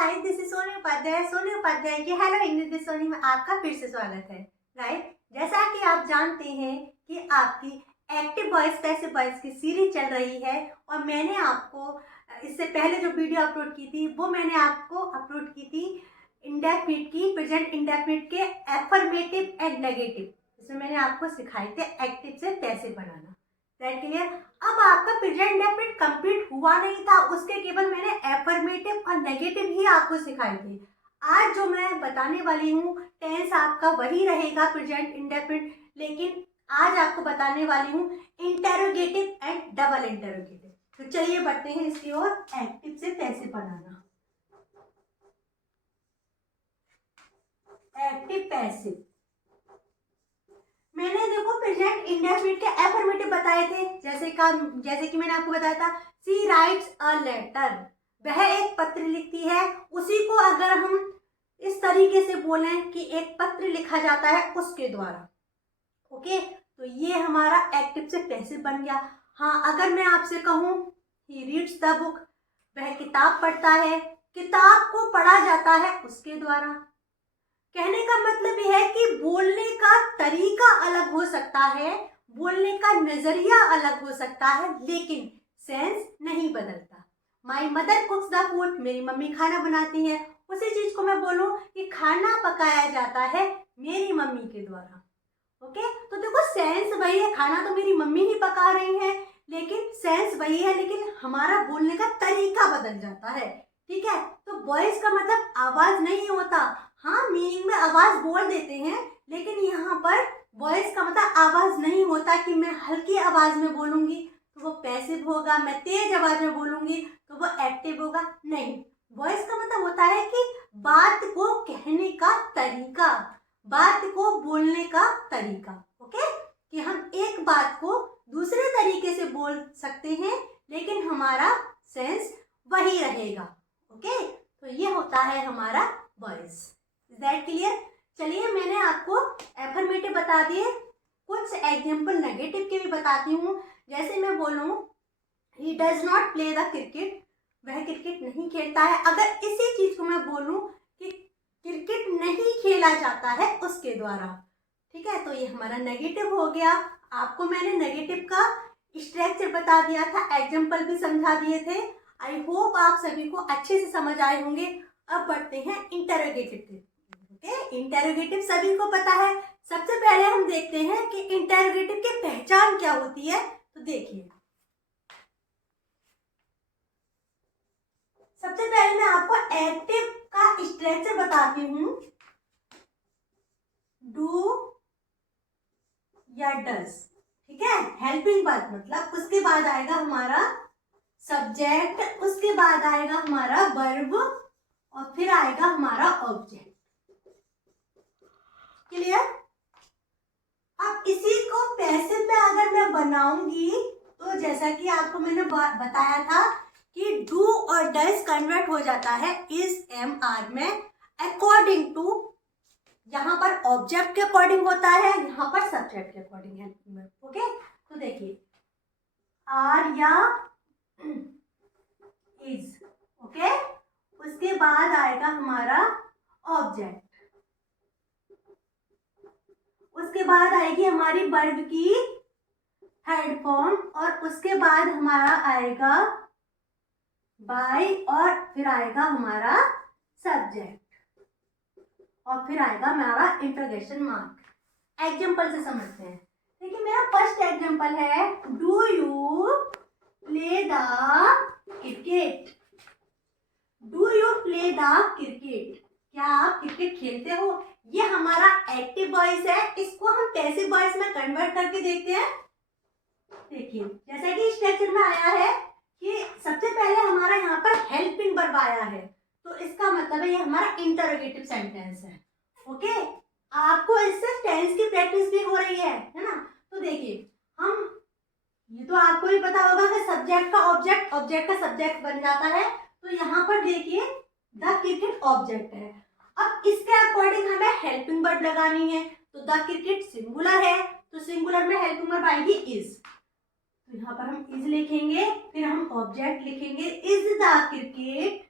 Guys, this is Soni Upadhyay के hello English with Sony में आपका फिर से स्वागत है। राइट, जैसा कि आप जानते हैं कि आपकी एक्टिव वॉइस पैसिव वॉइस की सीरीज चल रही है और मैंने आपको इससे पहले जो वीडियो अपलोड की थी वो मैंने आपको अपलोड की थी इंडेफिनिट की, प्रेजेंट इंडेफिनिट के एफर्मेटिव एंड नेगेटिव। इसमें मैंने आपको सिखाए थे एक्टिव से पैसिव बनाना। That clear. अब आपका प्रेजेंट इंडेफिनिट कंप्लीट हुआ नहीं था, उसके केवल मैंने एफर्मेटिव और नेगेटिव ही आपको सिखाए थे। आज जो मैं बताने वाली हूँ टेंस आपका वही रहेगा प्रेजेंट इंडेफिनिट, लेकिन आज आपको बताने वाली हूँ इंटेरोगेटिव एंड डबल इंटेरोगेटिव। तो चलिए बढ़ते हैं इसकी ओर, एक्टिव से पैसिव बनाना। एक्टिव पैसिव मैंने देखो प्रेजेंट इंडेफिनिट के एफर्मेटिव बताए थे, जैसे कि मैंने आपको बताया था सी राइट्स अ लेटर, वह एक पत्र लिखती है। उसी को अगर हम इस तरीके से बोलें कि एक पत्र लिखा जाता है उसके द्वारा, ओके, तो ये हमारा एक्टिव से पैसिव बन गया। हाँ, अगर मैं आपसे कहूँ ही रीड्स द बुक, वह किताब पढ़ता है, किताब को पढ़ा जाता है उसके द्वारा। कहने का मतलब यह है कि बोलने का तरीका अलग हो सकता है, बोलने का नजरिया अलग हो सकता है, लेकिन सेंस नहीं बदलता। माई मदर कुक्स द फूड, मेरी मम्मी खाना बनाती है। उसी चीज को मैं बोलूं कि खाना पकाया जाता है मेरी मम्मी के द्वारा। ओके, तो देखो सेंस वही है, खाना तो मेरी मम्मी ही पका रही है, लेकिन सेंस वही है, लेकिन हमारा बोलने का तरीका बदल जाता है। ठीक है, तो वॉइस का मतलब आवाज नहीं होता। हाँ, मीनिंग में आवाज बोल देते हैं, लेकिन यहाँ पर वॉइस का मतलब आवाज नहीं होता कि मैं हल्की आवाज में बोलूंगी तो वो पैसिव होगा, मैं तेज आवाज में बोलूंगी तो वो एक्टिव होगा। नहीं, वॉइस का मतलब होता है कि बात को कहने का तरीका, बात को बोलने का तरीका। ओके, कि हम एक बात को दूसरे तरीके से बोल सकते हैं, लेकिन हमारा सेंस वही रहेगा। ओके, तो ये होता है हमारा वॉइस। Is that clear? चलिए, मैंने आपको एफर्मेटिव बता दिए, कुछ एग्जाम्पल नेगेटिव के भी बताती हूँ। जैसे मैं बोलूँ he does not play the cricket, वह क्रिकेट नहीं खेलता है। अगर इसी चीज को मैं बोलूँ कि क्रिकेट नहीं खेला जाता है उसके द्वारा, ठीक है, तो ये हमारा नेगेटिव हो गया। आपको मैंने नेगेटिव का स्ट्रक्चर बता दिया था, एग्जाम्पल भी समझा दिए थे। आई होप आप सभी को अच्छे से समझ आए होंगे। अब बढ़ते हैं इंटेरोगेटिव के। ओके, इंटेरोगेटिव सभी को पता है। सबसे पहले हम देखते हैं कि इंटेरोगेटिव की पहचान क्या होती है। तो देखिए, सबसे पहले मैं आपको एक्टिव का स्ट्रक्चर बताती हूँ, डू या डज। ठीक है, हेल्पिंग वर्ब मतलब उसके बाद आएगा हमारा सब्जेक्ट, उसके बाद आएगा हमारा वर्ब और फिर आएगा हमारा ऑब्जेक्ट। क्लियर? अब इसी को पैसिव में अगर मैं बनाऊंगी तो जैसा कि आपको मैंने बताया था कि डू और डज कन्वर्ट हो जाता है इज एम आर में अकॉर्डिंग टू, यहाँ पर ऑब्जेक्ट के अकॉर्डिंग होता है, यहाँ पर सब्जेक्ट के अकॉर्डिंग है। ओके, तो देखिए आर या इज, ओके, उसके बाद आएगा हमारा ऑब्जेक्ट, उसके बाद आएगी हमारी वर्ब की थर्ड फॉर्म और उसके बाद हमारा आएगा बाय और फिर आएगा हमारा सब्जेक्ट और फिर आएगा हमारा इंटरोगेशन मार्क। एग्जाम्पल से समझते हैं। देखिए, मेरा फर्स्ट एग्जाम्पल है do you play the cricket. Do you play the cricket, क्या आप क्रिकेट खेलते हो? ये हमारा एक्टिव वॉइस है, इसको हम पैसिव वॉइस में कन्वर्ट करके देखते हैं। देखिए, जैसा कि स्ट्रक्चर में आया है कि सबसे पहले हमारा यहाँ पर हेल्पिंग वर्ब आया है, तो इसका मतलब है ये हमारा इंटरोगेटिव सेंटेंस है। ओके, आपको इससे टेंस की प्रैक्टिस भी हो रही है ना। तो देखिए, हम ये तो आपको भी पता होगा कि सब्जेक्ट का ऑब्जेक्ट, ऑब्जेक्ट का सब्जेक्ट बन जाता है। तो यहाँ पर देखिए द क्रिकेट ऑब्जेक्ट है। अब इसके अकॉर्डिंग हमें हेल्पिंग वर्ब लगानी है, तो द क्रिकेट सिंगुलर है, तो सिंगुलर में हेल्पिंग वर्ब आएगी इज। तो यहाँ पर हम इज लिखेंगे, फिर हम ऑब्जेक्ट लिखेंगे इज द क्रिकेट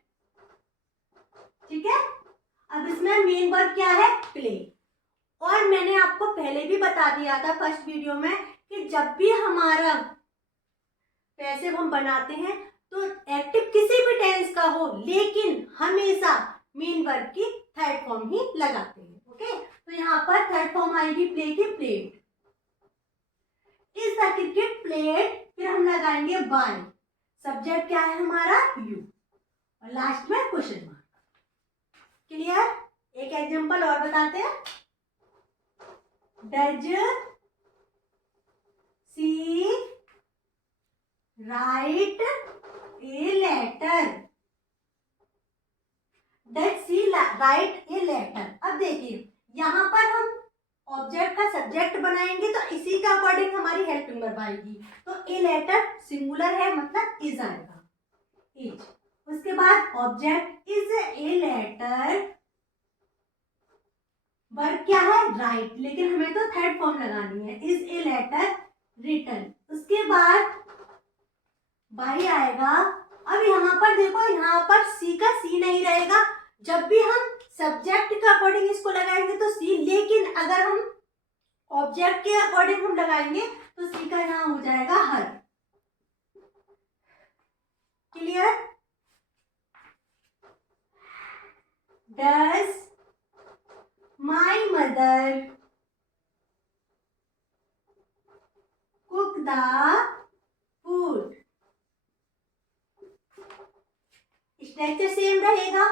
ठीक है। अब इसमें मेन वर्ब क्या है, प्ले। और मैंने आपको पहले भी बता दिया था फर्स्ट वीडियो में कि जब भी हमारा पैसिव हम बनाते हैं तो एक्टिव किसी भी टेंस का हो, लेकिन हमेशा मेन वर्ब की थर्ड फॉर्म ही लगाते हैं। ओके, तो यहाँ पर थर्ड फॉर्म आएगी प्ले की, played. Is the cricket played, फिर हम लगाएंगे बाय, सब्जेक्ट क्या है हमारा, यू, और लास्ट में क्वेश्चन मार्क। क्लियर। एक एग्जांपल और बताते हैं। Does she write a letter, does she write a letter. अब देखिए यहाँ पर हम ऑब्जेक्ट का सब्जेक्ट बनाएंगे तो इसी के अकॉर्डिंग हमारी हेल्पिंग वर्ब आएगी। तो ए लेटर सिंगुलर है मतलब इज आएगा, इज। उसके बाद object is a letter, verb क्या है, राइट, लेकिन हमें तो थर्ड फॉर्म लगानी है, इज ए लेटर रिटन। उसके बाद बाई आएगा। अब यहाँ पर देखो, यहाँ पर सी का सी नहीं रहेगा, जब भी हम सब्जेक्ट के अकॉर्डिंग इसको लगाएंगे तो सी, लेकिन अगर हम ऑब्जेक्ट के अकॉर्डिंग हम लगाएंगे तो सी का यहाँ हो जाएगा हर। Clear. Does my mother cook the food, structure same रहेगा।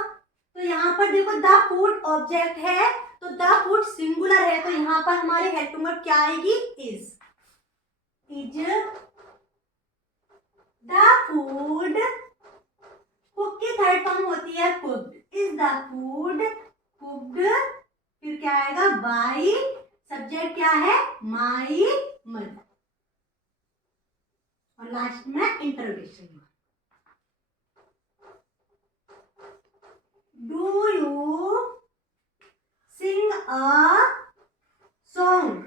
तो यहाँ पर देखो द फूड ऑब्जेक्ट है तो द फूड सिंगुलर है, तो यहाँ पर हमारे हेल्पिंग वर्ब क्या आएगी, is. Is the food, cook की थर्ड फॉर्म होती है cooked, is the food cooked, फिर क्या आएगा, बाय, सब्जेक्ट क्या है, माई मदर, और लास्ट में interrogation mark. Do you sing a song,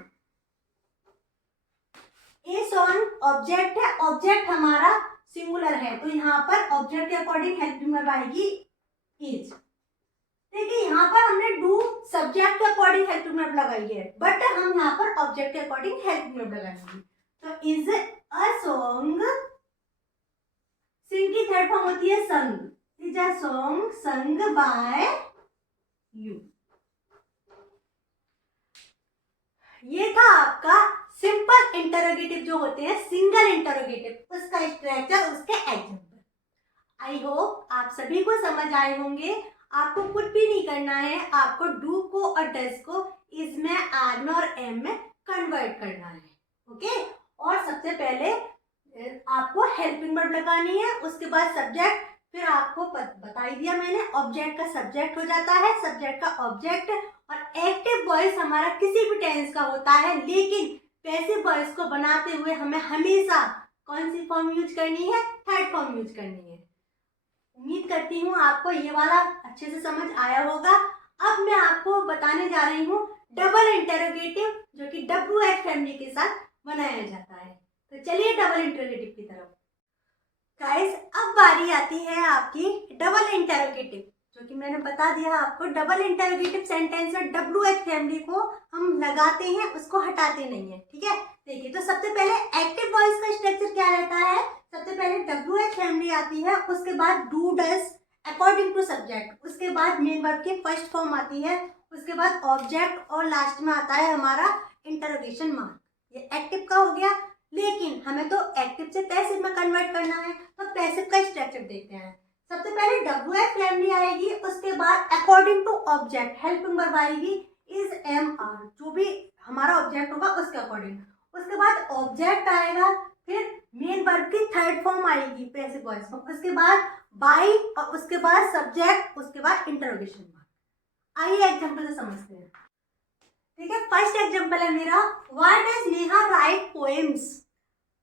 a song object है, ऑब्जेक्ट हमारा सिंगुलर है, तो यहाँ पर ऑब्जेक्ट के अकॉर्डिंग हेल्पिंग वर्ब आएगी इज। देखिए यहाँ पर हमने डू सब्जेक्ट के अकॉर्डिंग हेल्पिंग वर्ब लगाई है, बट हम यहाँ पर ऑब्जेक्ट के अकॉर्डिंग हेल्पिंग वर्ब लगाएंगे। तो इज अ सॉन्ग, सिंग की थर्ड फॉर्म होती है संग, is a song sung by you. ये था आपका सिंपल इंटरोगेटिव जो होते हैं, सिंगल इंटरोगेटिव, उसका स्ट्रक्चर, उसके एग्जांपल। आई होप आप सभी को समझ आए होंगे। आपको कुछ भी नहीं करना है, आपको डू को और डज को इज में, आर में और एम में कन्वर्ट करना है। ओके, और सबसे पहले आपको हेल्पिंग वर्ब लगानी है, उसके बाद सब्जेक्ट, फिर आपको बता ही दिया मैंने, ऑब्जेक्ट का सब्जेक्ट हो जाता है, सब्जेक्ट का ऑब्जेक्ट, और एक्टिव वॉइस हमारा किसी भी टेंस का होता है, लेकिन पैसिव वॉइस को बनाते हुए हमें हमेशा कौन सी फॉर्म यूज करनी है, थर्ड फॉर्म यूज करनी है। उम्मीद करती हूँ आपको ये वाला अच्छे से समझ आया होगा। अब मैं आपको बताने जा रही हूँ डबल इंटरोगेटिव, जो कि WH फैमिली के साथ बनाया जाता है। तो चलिए डबल इंटरोगेटिव की तरफ। गाइस, अब बारी आती है आपकी डबल इंटरोगेटिव, जो कि मैंने बता दिया आपको, डबल इंटरोगेटिव सेंटेंस में WH फैमिली को हम लगाते हैं, उसको हटाते नहीं है। ठीक है, देखिए, तो सबसे पहले एक्टिव वॉइस का स्ट्रक्चर क्या रहता है, सबसे पहले WH फैमिली आती है, उसके बाद do does according to subject, उसके बाद मेन वर्ब की फर्स्ट फॉर्म आती है, उसके बाद ऑब्जेक्ट, और लास्ट में आता है हमारा इंटरोगेशन मार्क। ये एक्टिव का हो गया, लेकिन हमें तो एक्टिव से पैसिव में कन्वर्ट करना है, तो पैसिव का स्ट्रक्चर देखते हैं। सबसे पहले WH फैमिली आएगी, उसके बाद according to object helping verb आएगी इज, एम, आर, जो भी हमारा ऑब्जेक्ट होगा उसके अकॉर्डिंग। उसके बाद ऑब्जेक्ट आएगा, फिर मेन वर्ब की थर्ड फॉर्म आएगी पैसिव वॉइस में, उसके बाद बाय, और उसके बाद सब्जेक्ट, उसके बाद इंटरोगेशन मार्क। आइए एग्जांपल से समझते हैं। ठीक है, फर्स्ट एग्जांपल है मेरा, why does Neha write poems.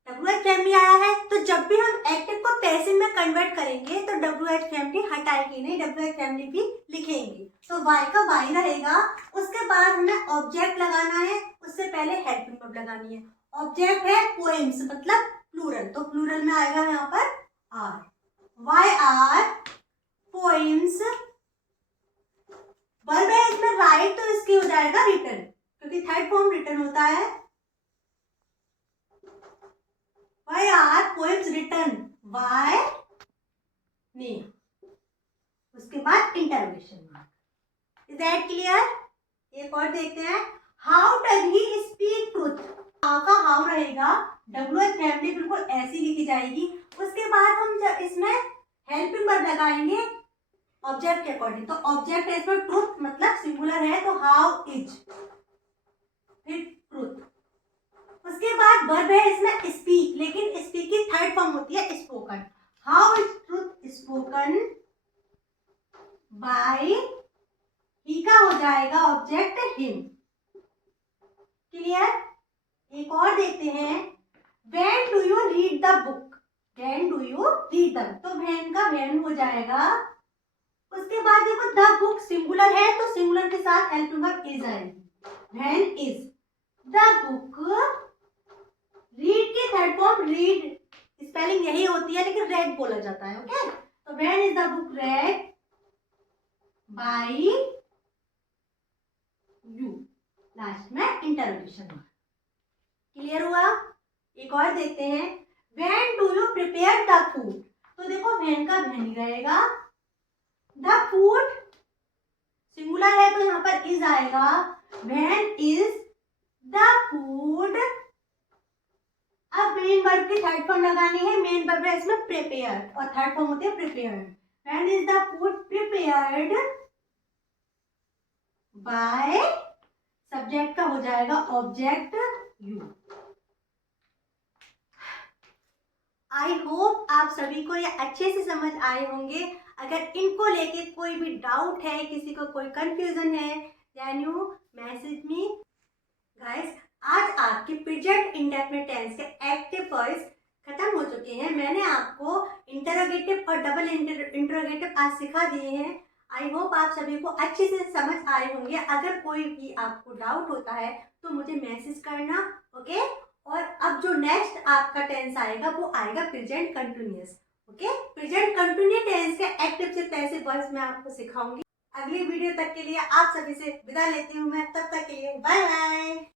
WH family आया है, तो जब भी हम एक्टिव को पैसिव में कन्वर्ट करेंगे तो WH फैमिली हटाएगी नहीं, WH फैमिली भी लिखेंगे, तो वाई का वाई रहेगा। उसके बाद हमें ऑब्जेक्ट लगाना है, उससे पहले हेल्पिंग वर्ब लगानी है। ऑब्जेक्ट है पोएम्स, मतलब प्लूरल, तो प्लूरल में आएगा यहाँ पर आर, वाई आर पोएम्स जाएगा रिटन, क्योंकि थर्ड फॉर्म रिटन होता है। Why are poems written? Why नहीं, उसके बाद interrogation mark. Is that clear? एक और देखते हैं, how does he speak truth. How का हाउ रहेगा, WH फैमिली बिल्कुल ऐसी लिखी जाएगी। उसके बाद हम जब इसमें हेल्पिंग वर्ब लगाएंगे ऑब्जेक्ट के अकॉर्डिंग, तो ऑब्जेक्ट है इसमें ट्रूथ, मतलब सिंगुलर है तो हाउ इज, फिर ट्रूथ। उसके बाद वर्ब है इसमें स्पीक, लेकिन स्पीक की थर्ड फॉर्म होती है spoken. How is truth spoken by, ही का हो जाएगा ऑब्जेक्ट हिम। क्लियर? एक और देखते हैं, when do you read the book. When do you read the book, तो व्हेन का व्हेन हो जाएगा। उसके बाद देखो द बुक सिंगुलर है तो सिंगुलर के साथ हेल्पिंग वर्ब इज आएगी। When is the book, read की थर्ड फॉर्म रीड, स्पेलिंग यही होती है लेकिन रेड बोला जाता है। ओके, तो when is the book read by you, last में इंटरोगेशन मार्क। क्लियर हुआ? एक और देखते हैं, when do you prepare the food. तो देखो व्हेन का व्हेन ही रहेगा, द फूड सिंगुलर है तो यहाँ पर इज आएगा। व्हेन इज द फूड, अब मेन वर्ब की थर्ड फॉर्म लगानी है। मेन वर्ब है इसमें प्रिपेयर और थर्ड फॉर्म होती है prepared. When is the food prepared by, subject का हो जाएगा ऑब्जेक्ट यू। आई होप आप सभी को ये अच्छे से समझ आए होंगे। अगर इनको लेके कोई भी डाउट है, किसी को कोई कंफ्यूजन है, then you message me. Guys, आज आपके प्रेजेंट इंडेफिनिट टेंस के एक्टिव वॉइस खत्म हो चुके हैं। मैंने आपको इंटरोगेटिव और डबल इंटरोगेटिव आज सिखा दिए हैं। आई होप आप सभी को अच्छे से समझ आए होंगे। अगर कोई भी आपको डाउट होता है तो मुझे मैसेज करना, ओके। और अब जो नेक्स्ट आपका टेंस आएगा वो आएगा present continuous. Okay, present continuous tense के एक्टिव से पैसिव वॉइस मैं आपको सिखाऊंगी। अगली वीडियो तक के लिए आप सभी से विदा लेती हूँ मैं, तब तक के लिए बाय बाय।